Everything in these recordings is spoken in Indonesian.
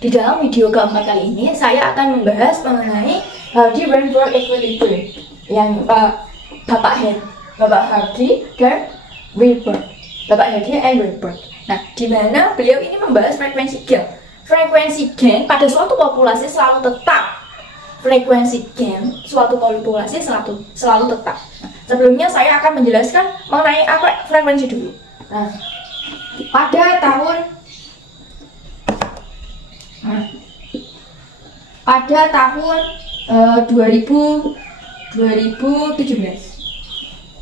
Di dalam video keempat kali ini, saya akan membahas mengenai Hardy-Weinberg equilibrium yang Bapak Hardy dan Weinberg. Nah, di mana beliau ini membahas frekuensi gain. Frekuensi gain pada suatu populasi selalu tetap. Frekuensi gain suatu populasi selalu tetap. Nah, sebelumnya saya akan menjelaskan mengenai apa frekuensi dulu. Nah, pada tahun 2017.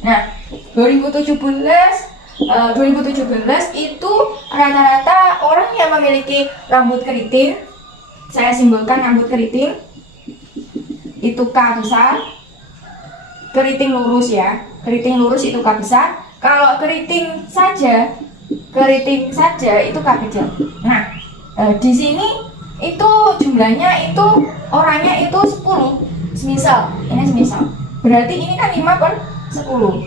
Nah, 2017 itu rata-rata orang yang memiliki rambut keriting, saya simbolkan rambut keriting, itu K besar, keriting lurus ya, keriting lurus itu K besar. Kalau keriting saja itu K kecil. Nah, di sini itu jumlahnya itu orangnya itu 10. Semisal, berarti ini kan 5/10.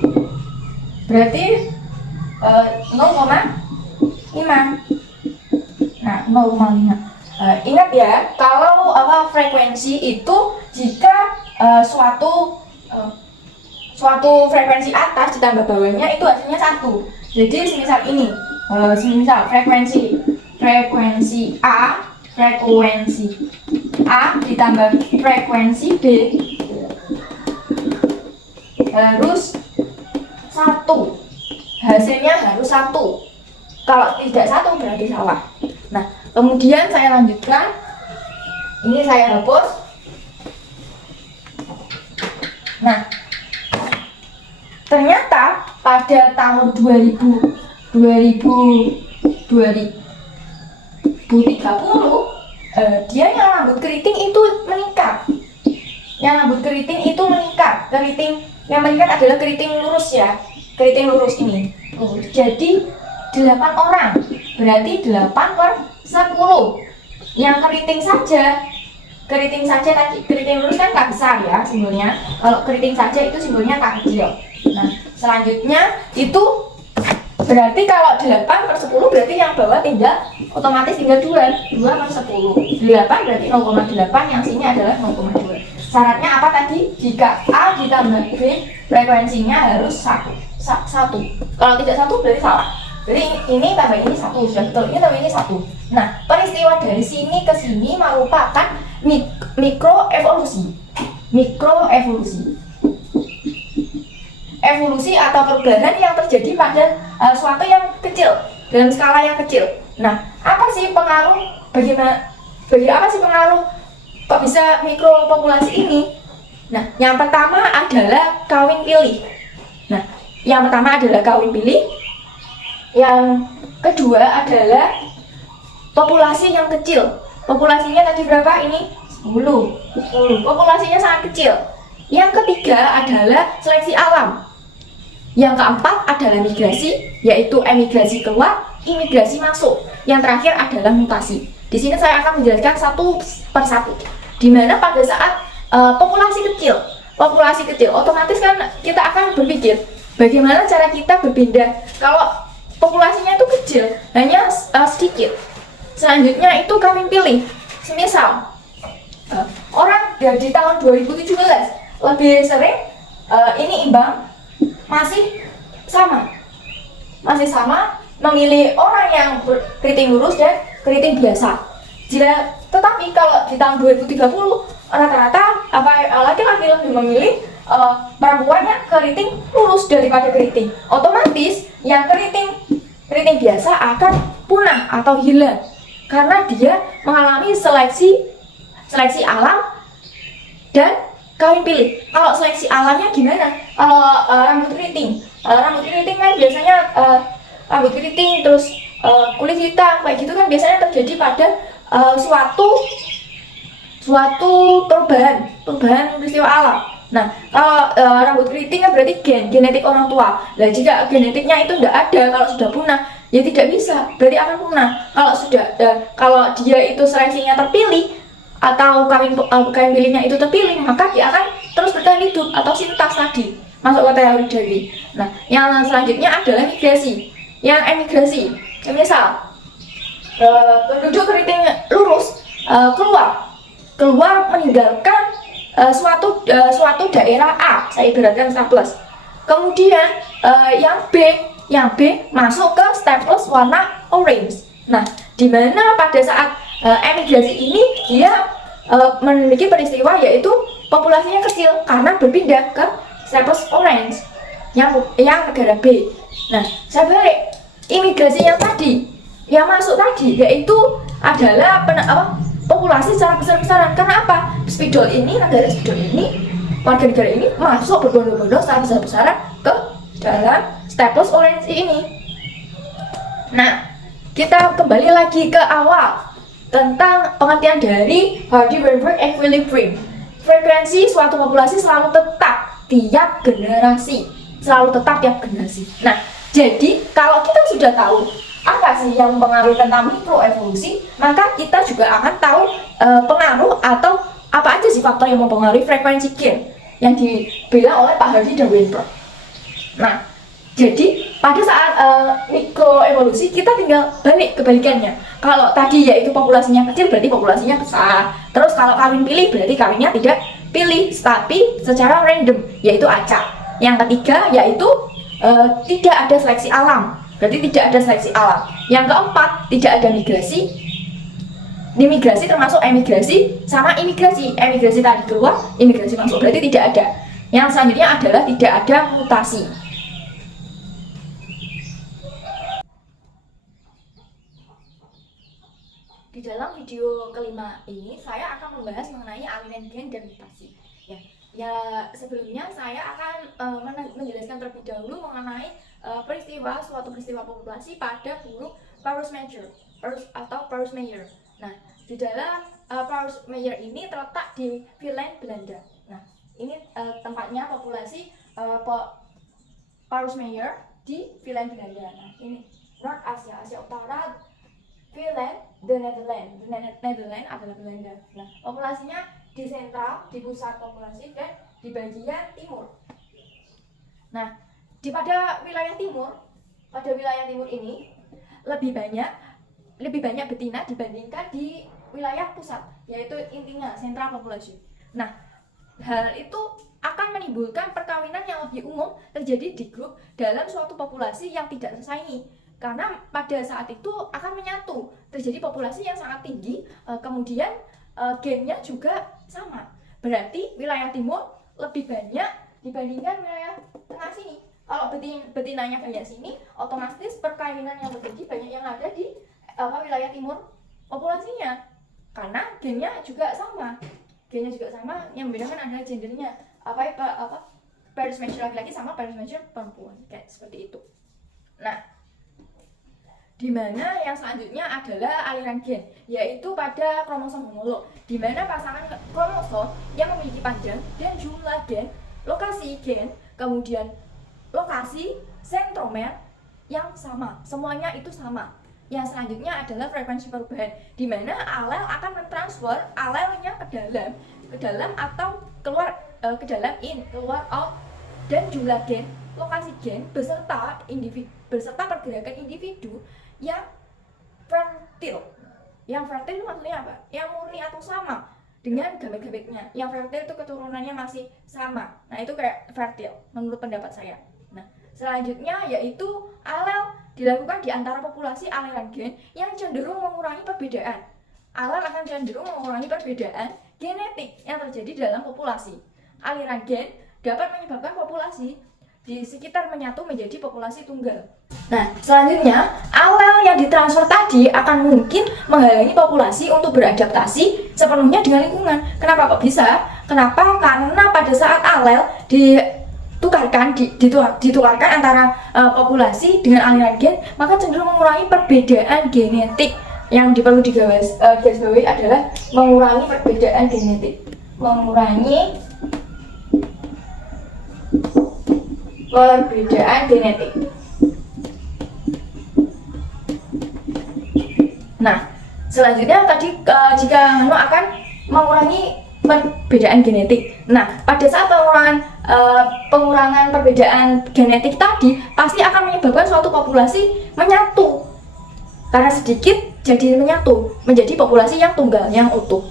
Berarti 0,5. Nah, 0,5. Ingat ya, kalau frekuensi itu jika suatu frekuensi atas ditambah bawahnya itu hasilnya 1. Jadi semisal ini, frekuensi A ditambah frekuensi B harus 1. Hasilnya harus 1. Kalau tidak 1 berarti salah. Nah, kemudian saya lanjutkan. Ini saya hapus. Nah, ternyata pada tahun 2030 dia yang rambut keriting itu meningkat. Keriting yang meningkat adalah keriting lurus ya. Keriting lurus ini. Jadi 8 orang. Berarti 8/10. Yang keriting saja tadi, keriting lurus kan K besar ya simbolnya. Kalau keriting saja itu simbolnya K kecil. Nah, selanjutnya itu berarti kalau 8/10 berarti yang bawah otomatis tinggal 2/10. 8 berarti 0,8, yang sini adalah 0,2. Syaratnya apa tadi? Jika A ditambah B frekuensinya harus 1. Kalau tidak 1 berarti salah. Jadi ini tambah ini 1 sudah betul. Ini tambah ini 1. Nah, peristiwa dari sini ke sini merupakan mikroevolusi. Evolusi atau perubahan yang terjadi pada suatu yang kecil dalam skala yang kecil. Nah, apa sih pengaruh kok bisa mikropopulasi ini? Nah, yang pertama adalah kawin pilih. Yang kedua adalah populasi yang kecil. Populasinya tadi berapa ini? 10. Populasinya sangat kecil. Yang ketiga adalah seleksi alam. Yang keempat adalah migrasi, yaitu emigrasi keluar, imigrasi masuk. Yang terakhir adalah mutasi. Di sini saya akan menjelaskan satu persatu. Di mana pada saat populasi kecil, otomatis kan kita akan berpikir bagaimana cara kita berpindah kalau populasinya itu kecil, hanya sedikit. Selanjutnya itu kawin pilih. Semisal orang di tahun 2017 lebih sering ini imbang, masih sama memilih orang yang keriting lurus dan keriting biasa. Tetapi kalau di tahun 2030 rata-rata laki-laki lebih memilih perempuannya keriting lurus daripada keriting. Otomatis yang keriting biasa akan punah atau hilang karena dia mengalami seleksi alam dan kawin pilih. Kalau seleksi alamnya gimana? Kalau rambut keriting kan biasanya rambut keriting terus kulit hitam kayak gitu kan biasanya terjadi pada suatu perubahan peristiwa alam. Nah, kalau rambut keriting kan berarti genetik orang tua. Nah, jika genetiknya itu tidak ada, kalau sudah punah, ya tidak bisa, berarti akan punah. Kalau dia itu seleksinya terpilih atau kawin pilihnya itu terpilih, maka dia akan terus bertahan hidup atau sintas tadi, masuk ke teori Darwin. Nah, yang selanjutnya adalah emigrasi. Misal penduduk keriting lurus keluar meninggalkan suatu daerah A, saya ibaratkan staples. Kemudian yang B masuk ke staples warna orange. Nah, di mana pada saat emigrasi ini dia memiliki peristiwa yaitu populasinya kecil karena berpindah ke staples orange yang negara B. Nah, sebalik imigrasi yang masuk tadi yaitu adalah populasi secara besar-besaran. Karena apa? Negara spidol ini, warga negara ini masuk berbondong-bondong secara besar-besaran ke dalam staples orange ini. Nah, kita kembali lagi ke awal tentang pengertian dari Hardy-Weinberg equilibrium. Frekuensi suatu populasi selalu tetap tiap generasi. Nah, jadi kalau kita sudah tahu apa sih yang mempengaruhi tentang mikroevolusi, maka kita juga akan tahu pengaruh atau apa aja sih faktor yang mempengaruhi frekuensi gen yang dibilang oleh Pak Hardy dan Weinberg. Nah, jadi pada saat mikroevolusi kita tinggal kebalikannya. Kalau tadi yaitu populasinya kecil berarti populasinya besar. Terus kalau kawin pilih berarti kawinnya tidak pilih tapi secara random yaitu acak. Yang ketiga yaitu tidak ada seleksi alam. Berarti tidak ada seleksi alam. Yang keempat, tidak ada migrasi. Imigrasi termasuk emigrasi sama imigrasi. Emigrasi tadi keluar, imigrasi masuk. Berarti tidak ada. Yang selanjutnya adalah tidak ada mutasi. Di dalam video kelima ini saya akan membahas mengenai aliran gen dan mutasi. Ya sebelumnya saya akan menjelaskan terlebih dahulu mengenai suatu peristiwa populasi pada burung Paurus major atau Paurus Meyer. Nah, di dalam Paurus Meyer ini terletak di Finland, Belanda. Nah, ini tempatnya populasi Paurus Meyer di Finland, Belanda. Nah, ini North Asia, Asia Utara, Finland, the Netherlands. Netherlands adalah Belanda. Nah, populasinya di sentral, di pusat populasi dan di bagian timur. Nah, pada wilayah timur ini lebih banyak betina dibandingkan di wilayah pusat, yaitu intinya sentral populasi. Nah, hal itu akan menimbulkan perkawinan yang lebih umum terjadi di grup dalam suatu populasi yang tidak tersaingi. Karena pada saat itu akan menyatu, terjadi populasi yang sangat tinggi, kemudian gennya juga sama. Berarti wilayah timur lebih banyak dibandingkan wilayah tengah sini. Kalau betinanya banyak sini, otomatis perkawinan yang terjadi banyak yang ada di wilayah timur populasinya. Karena gennya juga sama. Yang membedakan adalah gendernya. Paris major laki-laki sama Paris major perempuan. Kayak seperti itu. Nah, di mana yang selanjutnya adalah aliran gen, yaitu pada kromosom homolog, di mana pasangan kromosom yang memiliki panjang dan jumlah gen, lokasi gen, kemudian lokasi sentromer yang sama, semuanya itu sama. Yang selanjutnya adalah frekuensi perubahan, di mana alel akan mentransfer alelnya ke dalam atau keluar keluar out, dan jumlah gen, lokasi gen beserta pergerakan individu yang fertil. Yang fertil itu maksudnya apa? Yang murni atau sama dengan gamet-gametnya. Yang fertil itu keturunannya masih sama. Nah, itu kayak fertil menurut pendapat saya. Nah, selanjutnya yaitu alel dilakukan di antara populasi aliran gen yang cenderung mengurangi perbedaan. Alel akan cenderung mengurangi perbedaan genetik yang terjadi dalam populasi. Aliran gen dapat menyebabkan populasi di sekitar menyatu menjadi populasi tunggal. Nah, selanjutnya alel yang ditransfer tadi akan mungkin menghalangi populasi untuk beradaptasi sepenuhnya dengan lingkungan. Kenapa kok bisa? Kenapa? Karena pada saat alel ditukarkan antara populasi dengan aliran gen, maka cenderung mengurangi perbedaan genetik. Yang perlu digarisbawahi adalah mengurangi perbedaan genetik. Nah, selanjutnya tadi jika akan mengurangi perbedaan genetik. Nah, pada saat pengurangan perbedaan genetik tadi pasti akan menyebabkan suatu populasi menyatu. Karena sedikit jadi menyatu menjadi populasi yang tunggal, yang utuh.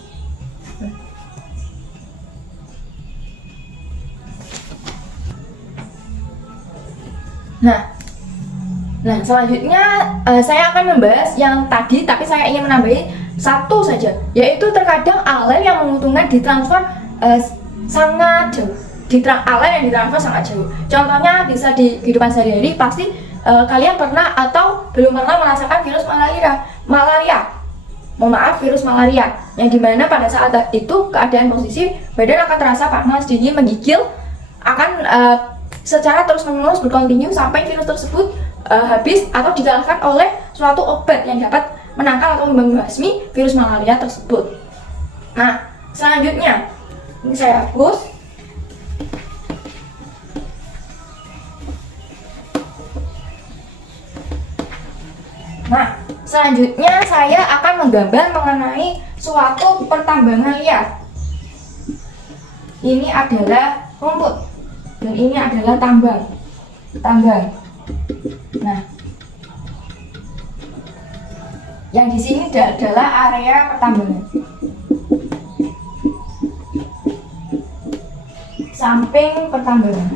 Nah, selanjutnya saya akan membahas yang tadi, tapi saya ingin menambahi satu saja, yaitu terkadang alel yang menguntungkan ditransfer sangat jauh. Alel yang ditransfer sangat jauh. Contohnya bisa di kehidupan sehari-hari, pasti kalian pernah atau belum pernah merasakan virus malaria. Mohon maaf, virus malaria, yang dimana pada saat itu keadaan posisi badan akan terasa panas, dingin, menggigil, akan secara terus-menerus berkontinu sampai virus tersebut habis atau dikalahkan oleh suatu obat yang dapat menangkal atau membasmi virus malaria tersebut. Nah, selanjutnya ini saya hapus. Nah, selanjutnya saya akan menggambar mengenai suatu pertambangan liar. Ini adalah rumput dan ini adalah tambang. Nah, yang di sini adalah area pertambangan. Samping pertambangan.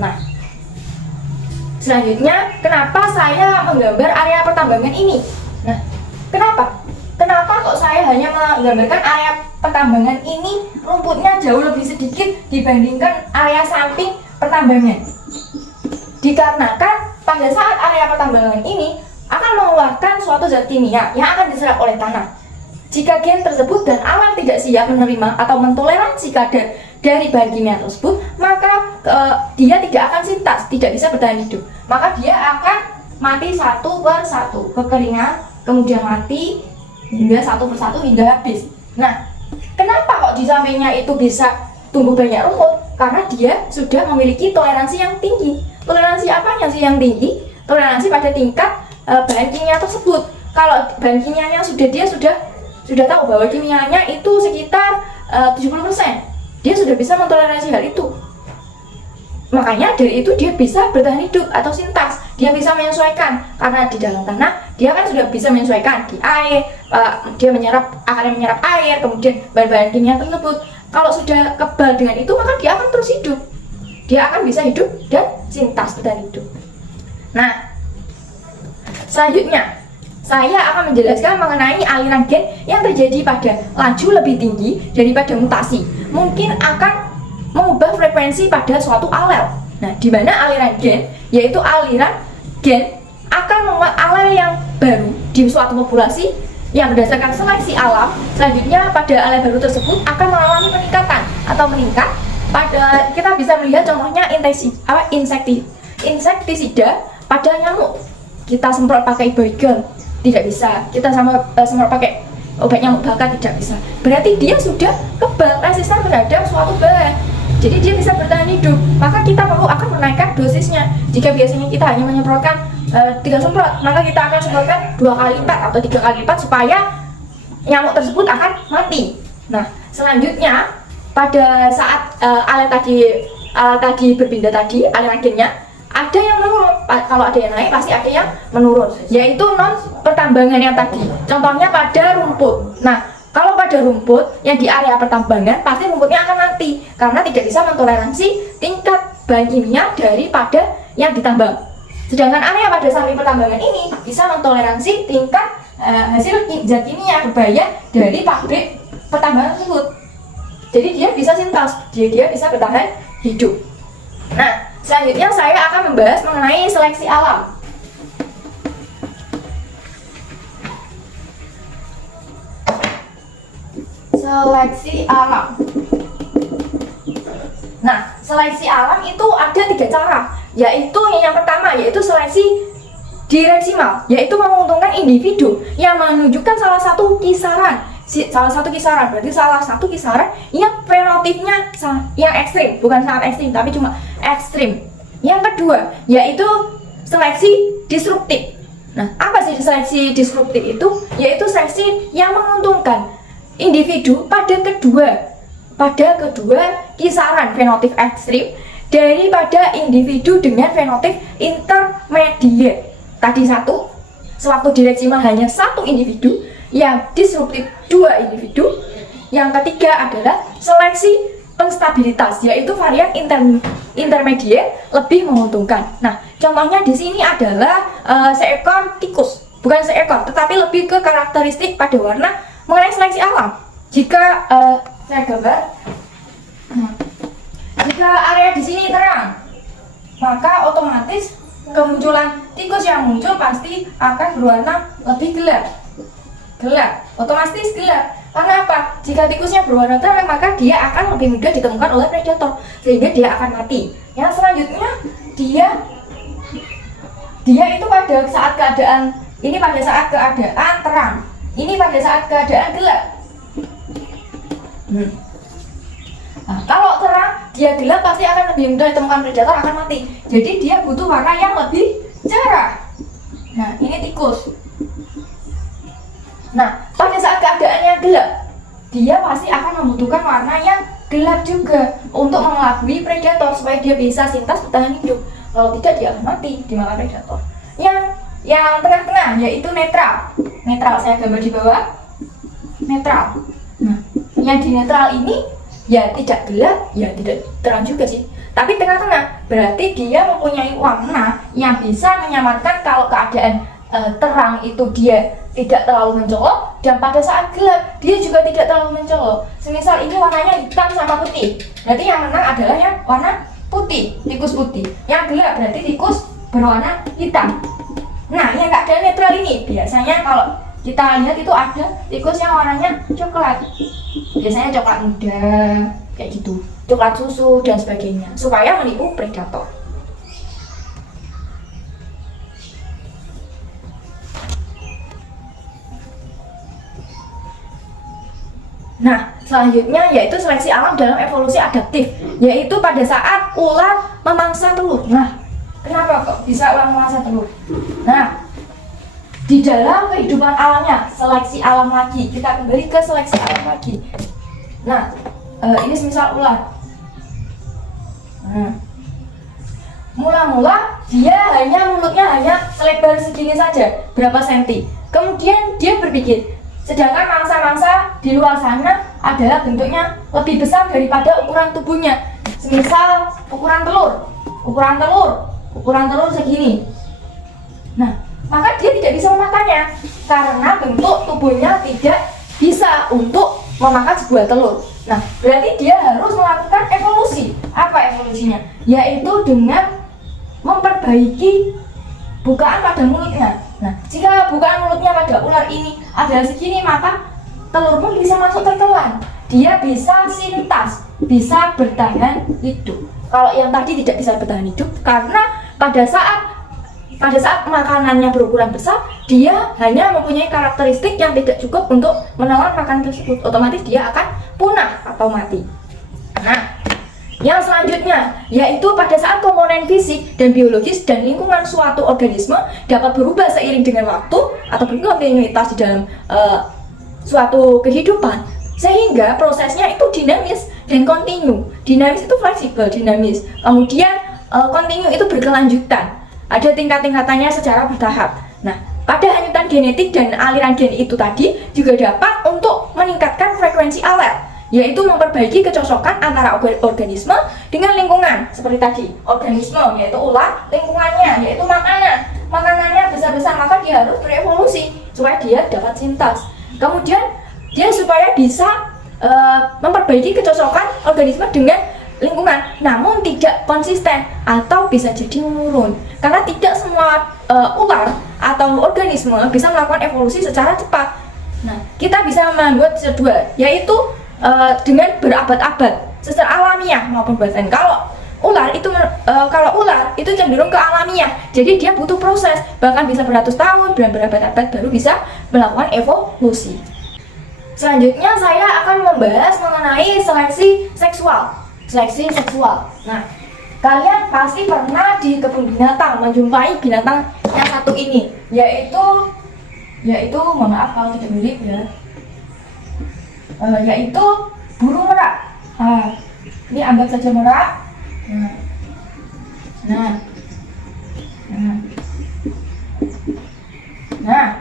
Nah, selanjutnya kenapa saya menggambar area pertambangan ini? Nah, kenapa kok saya hanya menggambarkan area pertambangan ini rumputnya jauh lebih sedikit dibandingkan area samping pertambangan? Dikarenakan pada saat area pertambangan ini akan mengeluarkan suatu zat kimia yang akan diserap oleh tanah. Jika gen tersebut dan alam tidak siap menerima atau mentoleransi kadar dari bahan kimia tersebut, maka dia tidak akan sintas, tidak bisa bertahan hidup. Maka dia akan mati satu per satu, kekeringan, kemudian mati hingga satu persatu hingga habis. Nah, kenapa kok di sampingnya itu bisa tumbuh banyak rumput? Karena dia sudah memiliki toleransi yang tinggi. Toleransi apanya sih yang tinggi? Toleransi pada tingkat bahan kimia tersebut. Kalau bahan kimianya dia sudah tahu bahwa kimianya itu sekitar 70%. Dia sudah bisa mentoleransi hal itu. Makanya dari itu dia bisa bertahan hidup atau sintas. Dia bisa menyesuaikan, karena di dalam tanah dia kan sudah bisa menyesuaikan di air, dia akan menyerap air, kemudian bahan-bahan kimia tersebut. Kalau sudah kebal dengan itu, maka dia akan terus hidup. Dia akan bisa hidup dan sintas bertahan hidup. Nah, selanjutnya saya akan menjelaskan mengenai aliran gen yang terjadi pada laju lebih tinggi daripada mutasi. Mungkin akan mengubah frekuensi pada suatu alel. Nah, di mana aliran gen, yaitu aliran gen akan membuat alel yang baru di suatu populasi yang berdasarkan seleksi alam. Selanjutnya pada alel baru tersebut akan mengalami peningkatan atau meningkat. Kita bisa melihat contohnya insektisida pada nyamuk. Kita semprot pakai Baygon, tidak bisa. Kita semprot pakai obat nyamuk bakar, tidak bisa. Berarti dia sudah kebal, resisten terhadap suatu bahan, jadi dia bisa bertahan hidup. Maka kita akan menaikkan dosisnya. Jika biasanya kita hanya menyemprotkan 3 semprot, maka kita akan semprotkan 2 kali lipat atau 3 kali lipat supaya nyamuk tersebut akan mati. Nah, selanjutnya pada saat alat tadi berpindah tadi, aliran gennya ada yang menurun. Kalau ada yang naik, pasti ada yang menurun, yaitu non pertambangan yang tadi. Contohnya pada rumput. Nah, kalau pada rumput yang di area pertambangan, pasti rumputnya akan mati karena tidak bisa mentoleransi tingkat bahan kimia daripada yang ditambang. Sedangkan area pada samping pertambangan ini bisa mentoleransi tingkat hasil zat kimia berbahaya dari pabrik pertambangan tersebut. Jadi dia bisa sintas, dia bisa bertahan hidup. Nah, selanjutnya saya akan membahas mengenai seleksi alam. Seleksi alam. Nah, seleksi alam itu ada 3 cara, yaitu yang pertama yaitu seleksi direksimal, yaitu menguntungkan individu yang menunjukkan salah satu kisaran, berarti salah satu kisaran yang fenotipnya yang ekstrim, bukan sangat ekstrim tapi cuma ekstrim. Yang kedua yaitu seleksi disruptif. Nah, apa sih seleksi disruptif itu? Yaitu seleksi yang menguntungkan individu pada kedua kisaran fenotip ekstrim daripada individu dengan fenotip intermediate. Tadi satu, sewaktu direksimal hanya satu individu, yang disruptif dua individu. Yang ketiga adalah seleksi penstabilitas, yaitu varian intermediate lebih menguntungkan. Nah, contohnya di sini adalah seekor tikus, bukan seekor, tetapi lebih ke karakteristik pada warna mengenai seleksi alam. Jika saya gambar, jika area di sini terang, maka otomatis kemunculan tikus yang muncul pasti akan berwarna lebih gelap, otomatis gelap. Karena apa? Jika tikusnya berwarna terang, maka dia akan lebih mudah ditemukan oleh predator, sehingga dia akan mati. Yang selanjutnya, dia itu pada saat keadaan ini, pada saat keadaan terang, ini pada saat keadaan gelap. Nah, kalau terang dia gelap, pasti akan lebih mudah ditemukan predator, akan mati. Jadi dia butuh warna yang lebih cerah. Nah, ini tikus. Nah, pada saat keadaannya gelap, dia pasti akan membutuhkan warna yang gelap juga untuk mengelabui predator supaya dia bisa sintas bertahan hidup. Kalau tidak, dia akan mati dimakan predator. Yang tengah-tengah yaitu netral. Netral saya gambar di bawah. Netral. Nah, yang di netral ini ya tidak gelap, ya tidak terang juga sih. Tapi tengah-tengah, berarti dia mempunyai warna yang bisa menyamarkan kalau keadaan terang itu dia tidak terlalu mencolok, dan pada saat gelap dia juga tidak terlalu mencolok. Semisal ini warnanya hitam sama putih, berarti yang menang adalah yang warna putih, tikus putih. Yang gelap berarti tikus berwarna hitam. Nah, yang keadaan netral ini biasanya kalau kita lihat itu ada tikus yang warnanya coklat, biasanya coklat muda kayak gitu, coklat susu dan sebagainya, supaya menipu predator. Nah, selanjutnya yaitu seleksi alam dalam evolusi adaptif, yaitu pada saat ular memangsa telur. Nah, kenapa kok bisa ular memangsa telur? Nah, di dalam kehidupan alamnya, seleksi alam lagi, kita kembali ke seleksi alam lagi. Nah, ini semisal ular. Mula-mula dia mulutnya hanya selebar segini saja, berapa senti. Kemudian dia berpikir, sedangkan mangsa-mangsa di luar sana adalah bentuknya lebih besar daripada ukuran tubuhnya. Semisal ukuran telur segini. Nah, maka dia tidak bisa memakannya karena bentuk tubuhnya tidak bisa untuk memakan sebuah telur. Nah, berarti dia harus melakukan evolusi. Apa evolusinya? Yaitu dengan memperbaiki bukaan pada mulutnya. Nah, jika bukaan mulutnya pada ular ini adalah segini, maka telur pun bisa masuk tertelan. Dia bisa sintas, bisa bertahan hidup. Kalau yang tadi tidak bisa bertahan hidup karena pada saat makanannya berukuran besar, dia hanya mempunyai karakteristik yang tidak cukup untuk menelan makanan tersebut. Otomatis dia akan punah atau mati. Nah, yang selanjutnya yaitu pada saat komponen fisik dan biologis dan lingkungan suatu organisme dapat berubah seiring dengan waktu atau berkontinuitas di dalam suatu kehidupan, sehingga prosesnya itu dinamis dan kontinu. Dinamis itu fleksibel, dinamis. Kemudian kontinu itu berkelanjutan. Ada tingkat-tingkatannya secara bertahap. Nah, pada hanyutan genetik dan aliran gen itu tadi juga dapat untuk meningkatkan frekuensi alert, yaitu memperbaiki kecocokan antara organisme dengan lingkungan. Seperti tadi, organisme yaitu ular, lingkungannya yaitu makanannya besar-besar, maka dia harus berevolusi supaya dia dapat sintas. Kemudian dia supaya bisa memperbaiki kecocokan organisme dengan lingkungan, namun tidak konsisten atau bisa jadi menurun karena tidak semua ular atau organisme bisa melakukan evolusi secara cepat. Nah, kita bisa membuat dua, yaitu dengan berabad-abad secara alamiah maupun buatan. Kalau ular itu cenderung ke alamiah, jadi dia butuh proses, bahkan bisa beratus tahun, berabad-abad baru bisa melakukan evolusi. Selanjutnya saya akan membahas mengenai seleksi seksual. Nah, Kalian pasti pernah di kebun binatang menjumpai binatang yang satu ini, yaitu mohon maaf kalau tidak mirip ya, yaitu burung merak. Ini anggap saja merak. Nah.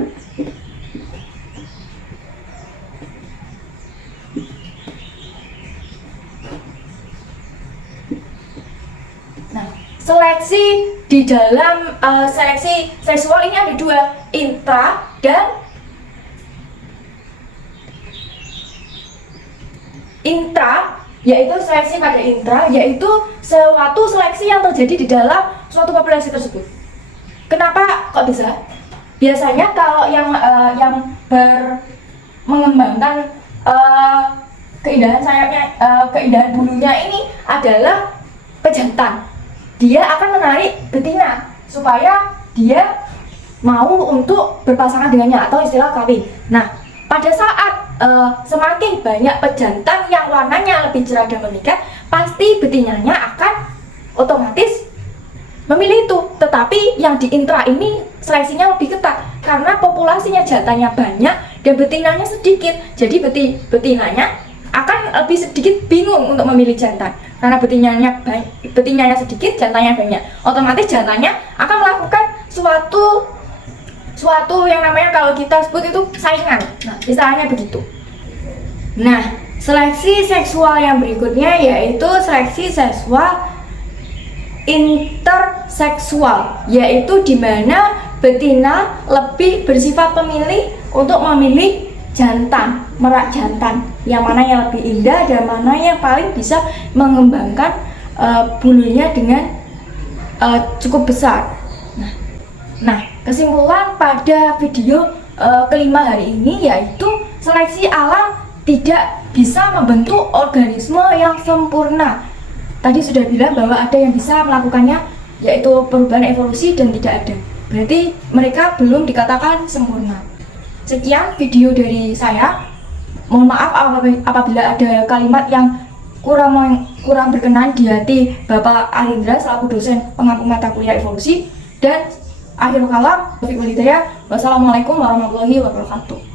Seleksi di dalam seleksi seksual ini ada dua, intra dan intra, yaitu seleksi pada intra, yaitu suatu seleksi yang terjadi di dalam suatu populasi tersebut. Kenapa kok bisa? Biasanya kalau yang mengembangkan keindahan sayapnya, keindahan bulunya ini adalah pejantan. Dia akan menarik betina supaya dia mau untuk berpasangan dengannya atau istilah kawin. Nah, pada saat semakin banyak pejantan yang warnanya lebih cerah dan memikat, pasti betinanya akan otomatis memilih itu. Tetapi yang di intra ini seleksinya lebih ketat karena populasinya jantannya banyak dan betinanya sedikit. Jadi betinanya akan lebih sedikit bingung untuk memilih jantan karena betinanya sedikit, jantannya banyak. Otomatis jantannya akan melakukan suatu yang namanya kalau kita sebut itu saingan. Nah, istilahnya begitu. Nah, seleksi seksual yang berikutnya yaitu seleksi seksual interseksual, yaitu di mana betina lebih bersifat pemilih untuk memilih jantan, merak jantan, yang mana yang lebih indah dan mana yang paling bisa mengembangkan bulunya dengan cukup besar. Nah, kesimpulan pada video kelima hari ini yaitu seleksi alam tidak bisa membentuk organisme yang sempurna. Tadi sudah bilang bahwa ada yang bisa melakukannya, yaitu perubahan evolusi, dan tidak ada. Berarti mereka belum dikatakan sempurna. Sekian video dari saya. Mohon maaf apabila ada kalimat yang kurang berkenan di hati Bapak Arindra selaku dosen pengampu mata kuliah evolusi. Dan akhirul kalam, wassalamualaikum warahmatullahi wabarakatuh.